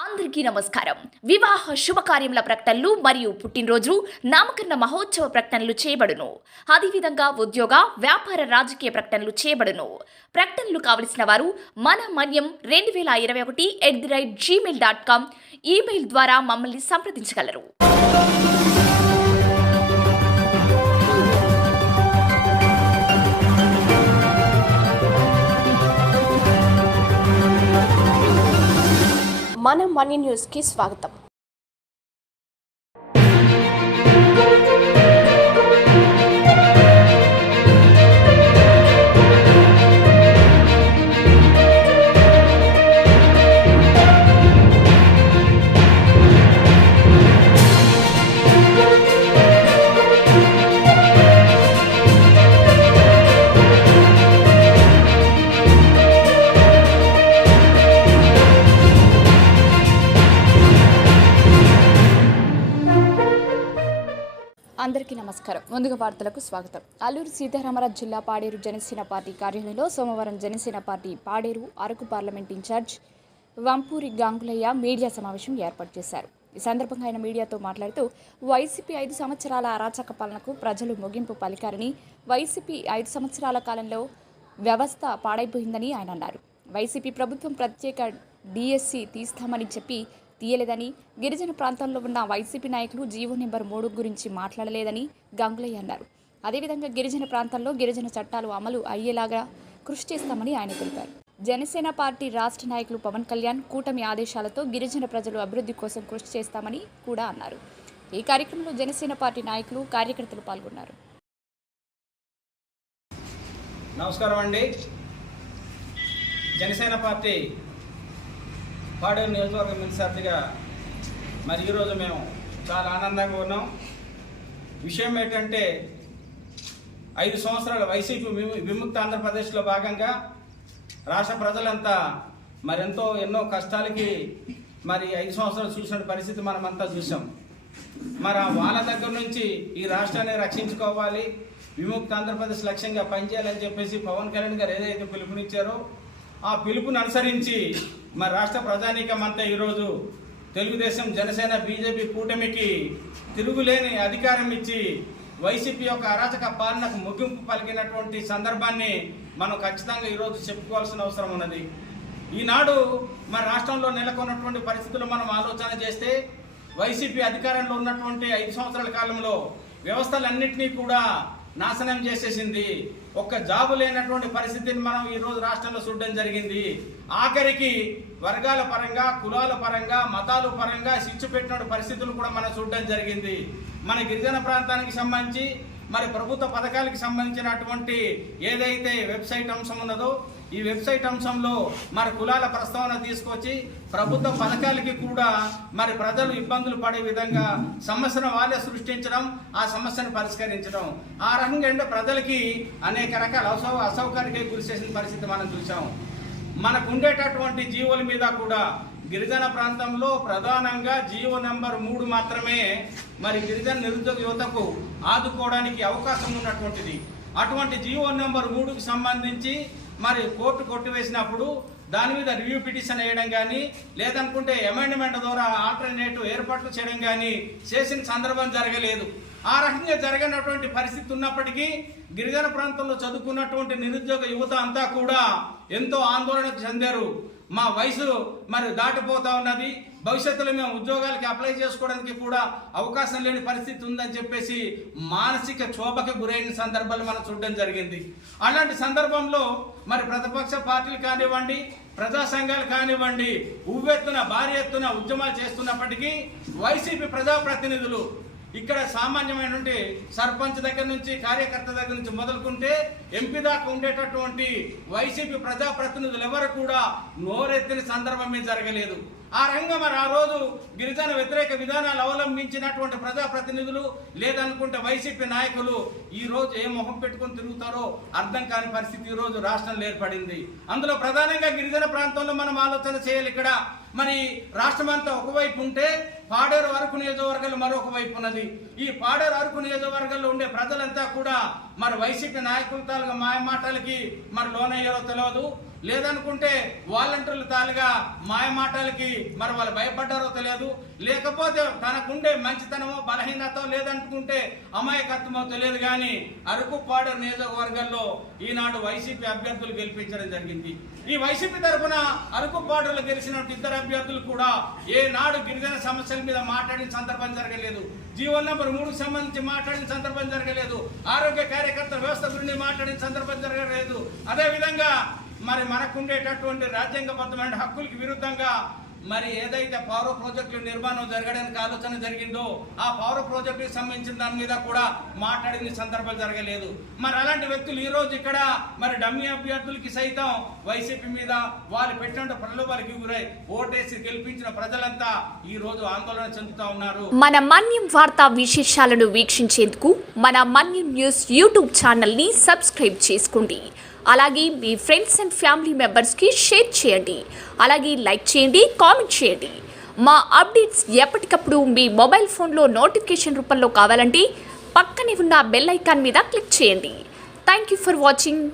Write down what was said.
అందరికీ నమస్కారం. వివాహ శుభకార్యముల ప్రకటనలు మరియు పుట్టినరోజు నామకరణ మహోత్సవ ప్రకటనలు చేయబడును. అదేవిధంగా ఉద్యోగ వ్యాపార రాజకీయ ప్రకటనలు చేయబడును. ప్రకటనలు కావలసిన వారు మన మన్యం 2021@gmail.com ఈమెయిల్ ద్వారా మమ్మల్ని సంప్రదించగలరు. మన మనీ న్యూస్కి స్వాగతం. అందరికీ నమస్కారం. ముందుగా వార్తలకు స్వాగతం. అల్లూరు సీతారామరాజు జిల్లా పాడేరు జనసేన పార్టీ కార్యాలయంలో సోమవారం Janasena party Paderu Araku parliament incharge Vampuri Gangulayya media సమావేశం ఏర్పాటు చేశారు. ఈ సందర్భంగా ఆయన మీడియాతో మాట్లాడుతూ వైసీపీ 5 సంవత్సరాల అరాచక పాలనకు ప్రజలు ముగింపు పలికారని, వైసీపీ 5 సంవత్సరాల కాలంలో వ్యవస్థ పాడైపోయిందని ఆయన అన్నారు. వైసీపీ ప్రభుత్వం ప్రత్యేక డిఎస్సి తీస్తామని చెప్పి తీయలేదని, గిరిజన ప్రాంతాల్లో ఉన్న వైసీపీ నాయకులు జీవో నెంబర్ 3 గురించి మాట్లాడలేదని గంగులయ్య అన్నారు. అదేవిధంగా గిరిజన ప్రాంతాల్లో గిరిజన చట్టాలు అమలు అయ్యేలాగా కృషి చేస్తామని ఆయన తెలిపారు. జనసేన పార్టీ రాష్ట్ర నాయకులు పవన్ కళ్యాణ్ కూటమి ఆదేశాలతో గిరిజన ప్రజలు అభివృద్ధి కోసం కృషి చేస్తామని కూడా అన్నారు. ఈ కార్యక్రమంలో జనసేన పార్టీ నాయకులు, కార్యకర్తలు పాల్గొన్నారు. నమస్కారం అండి. జనసేన పార్టీ పాడేరు నియోజకవర్గం ఇన్ఛార్జిగా మరి ఈరోజు మేము చాలా ఆనందంగా ఉన్నాం. విషయం ఏంటంటే 5 సంవత్సరాల వైసీపీ విముక్త ఆంధ్రప్రదేశ్లో భాగంగా రాష్ట్ర ప్రజలంతా ఎన్నో కష్టాలకి 5 సంవత్సరాలు చూసిన పరిస్థితి మనమంతా చూసాం. మరి వాళ్ళ దగ్గర నుంచి ఈ రాష్ట్రాన్ని రక్షించుకోవాలి, విముక్త ఆంధ్రప్రదేశ్ లక్ష్యంగా పనిచేయాలని చెప్పేసి పవన్ కళ్యాణ్ గారు ఏదైతే పిలుపునిచ్చారో ఆ పిలుపుని అనుసరించి రాష్ట్ర ప్రజానీకం అంతా ఈరోజు తెలుగుదేశం, జనసేన, బీజేపీ కూటమికి తిరుగులేని అధికారం ఇచ్చి వైసీపీ యొక్క అరాచక పాలనకు ముగింపు పలికినటువంటి సందర్భాన్ని మనం ఖచ్చితంగా ఈరోజు చెప్పుకోవాల్సిన అవసరం ఉన్నది. ఈనాడు రాష్ట్రంలో నెలకొన్నటువంటి పరిస్థితులు మనం ఆలోచన చేస్తే వైసీపీ అధికారంలో ఉన్నటువంటి 5 సంవత్సరాల కాలంలో వ్యవస్థలన్నింటినీ కూడా నాశనం చేసేసింది. ఒక్క జాబు లేనటువంటి పరిస్థితిని మనం ఈరోజు రాష్ట్రంలో చూడడం జరిగింది. ఆఖరికి వర్గాల పరంగా, కులాల పరంగా, మతాల పరంగా శిక్ష పెట్టిన పరిస్థితులు కూడా మనం చూడడం జరిగింది. మన గిరిజన ప్రాంతానికి సంబంధించి ప్రభుత్వ పథకాలకు సంబంధించినటువంటి ఏదైతే వెబ్సైట్ అంశం ఉన్నదో ఈ వెబ్సైట్ అంశంలో కులాల ప్రస్తావన తీసుకొచ్చి ప్రభుత్వ పథకాలకి కూడా ప్రజలు ఇబ్బందులు పడే విధంగా సమస్యను వాళ్ళే సృష్టించడం, ఆ సమస్యను పరిష్కరించడం, ఆ రకంగా ప్రజలకి అనేక రకాల అసౌకర్యానికి గురి చేసిన పరిస్థితి మనం చూసాం. మనకు ఉండేటటువంటి జీవోల మీద కూడా గిరిజన ప్రాంతంలో ప్రధానంగా జీవో నెంబర్ 3 మాత్రమే గిరిజన నిరుద్యోగ యువతకు ఆదుకోవడానికి అవకాశం ఉన్నటువంటిది. అటువంటి జీవో నెంబర్ 3కు సంబంధించి కోర్టు కొట్టివేసినప్పుడు దాని మీద రివ్యూ పిటిషన్ వేయడం కానీ, లేదనుకుంటే అమెండ్మెంట్ ద్వారా ఆల్టర్నేటివ్ ఏర్పాట్లు చేయడం కానీ చేసిన సందర్భం జరగలేదు. ఆ రకంగా జరిగినటువంటి పరిస్థితి ఉన్నప్పటికీ గిరిజన ప్రాంతంలో చదువుకున్నటువంటి నిరుద్యోగ యువత అంతా కూడా ఎంతో ఆందోళనకు చెందారు. మా వయసు దాటిపోతా ఉన్నది, భవిష్యత్తులో మేము ఉద్యోగాలకి అప్లై చేసుకోవడానికి కూడా అవకాశం లేని పరిస్థితి ఉందని చెప్పేసి మానసిక క్షోభకు గురైన సందర్భాలు మనం చూడడం జరిగింది. అలాంటి సందర్భంలో ప్రతిపక్ష పార్టీలు కానివ్వండి, ప్రజా సంఘాలు కానివ్వండి ఉవ్వెత్తున భారీ ఎత్తున ఉద్యమాలు చేస్తున్నప్పటికీ వైసీపీ ప్రజాప్రతినిధులు ఇక్కడ సామాన్యమైనటువంటి సర్పంచ్ దగ్గర నుంచి, కార్యకర్త దగ్గర నుంచి మొదలుకుంటే ఎంపీ దాకా ఉండేటటువంటి వైసీపీ ప్రజాప్రతినిధులు ఎవరు కూడా నోరెత్తిన సందర్భమే జరగలేదు. ఆ రంగం ఆ రోజు గిరిజన వ్యతిరేక విధానాలు అవలంబించినటువంటి ప్రజాప్రతినిధులు, లేదనుకుంటే వైసీపీ నాయకులు ఈ రోజు ఏ మొహం పెట్టుకుని తిరుగుతారో అర్థం కాని పరిస్థితి ఈ రోజు రాష్ట్రంలో ఏర్పడింది. అందులో ప్రధానంగా గిరిజన ప్రాంతంలో మనం ఆలోచన చేయాలి. ఇక్కడ రాష్ట్రం అంతా ఒకవైపు ఉంటే పాడేరు అరకు నియోజకవర్గాలు మరొక వైపు ఉన్నది. ఈ పాడేరు అరకు నియోజకవర్గాల్లో ఉండే ప్రజలంతా కూడా వైసీపీ నాయకుల మాయ మాటలకి లోనయ్యారో తెలియదు. లేదనుకుంటే వాలంటీర్లు తాలుగా మాయమాటలకి మరి వాళ్ళు భయపడ్డారో తెలియదు, లేకపోతే తనకుండే మంచితనమో బలహీనతో లేదనుకుంటే అమాయకత్వమో తెలియదు. కానీ అరకుపాడు నియోజకవర్గంలో ఈనాడు వైసీపీ అభ్యర్థులు గెలిపించడం జరిగింది. ఈ వైసీపీ తరఫున అరకుపాడులో గెలిచిన ఇద్దరు అభ్యర్థులు కూడా ఏనాడు గిరిజన సమస్యల మీద మాట్లాడిన సందర్భం జరగలేదు, జీవో నంబర్ 3 సంబంధించి మాట్లాడిన సందర్భం జరగలేదు, ఆరోగ్య కార్యకర్త వ్యవస్థ గురించి మాట్లాడిన సందర్భం జరగలేదు. అదేవిధంగా మరి మనకుండేటటువంటి రాజ్యాంగబద్ధమైన హక్కులకి విరుద్ధంగా మరి ఏదైతే పౌర ప్రాజెక్టుల నిర్మాణం జరగడానికి ఆలోచన జరిగిందో ఆ పౌర ప్రాజెక్టుకి సంబంధించిన దాని మీద కూడా మాట్లాడిన సందర్భాలు జరగలేదు. మరి అలాంటి వ్యక్తులు ఈ రోజు ఇక్కడ మరి డమ్మీ అభ్యర్థులకి సైతం వైసీపీ మీద వాళ్ళు పెట్టిన ప్రలోభాలకి గురై ఓటేసి గెలిపించిన ప్రజలంతా ఈ రోజు ఆందోళన చెందుతా ఉన్నారు. మన మన్యం వార్తా విశేషాలను వీక్షించేందుకు మన మన్యం న్యూస్ యూట్యూబ్ ఛానల్ని సబ్స్క్రైబ్ చేసుకోండి. అలాగే మీ ఫ్రెండ్స్ అండ్ ఫ్యామిలీ మెంబర్స్కి షేర్ చేయండి. అలాగే లైక్ చేయండి, కామెంట్ చేయండి. మా అప్డేట్స్ ఎప్పటికప్పుడు మీ మొబైల్ ఫోన్లో నోటిఫికేషన్ రూపంలో కావాలంటే పక్కనే ఉన్న బెల్ ఐకాన్ మీద క్లిక్ చేయండి. Thank you for watching.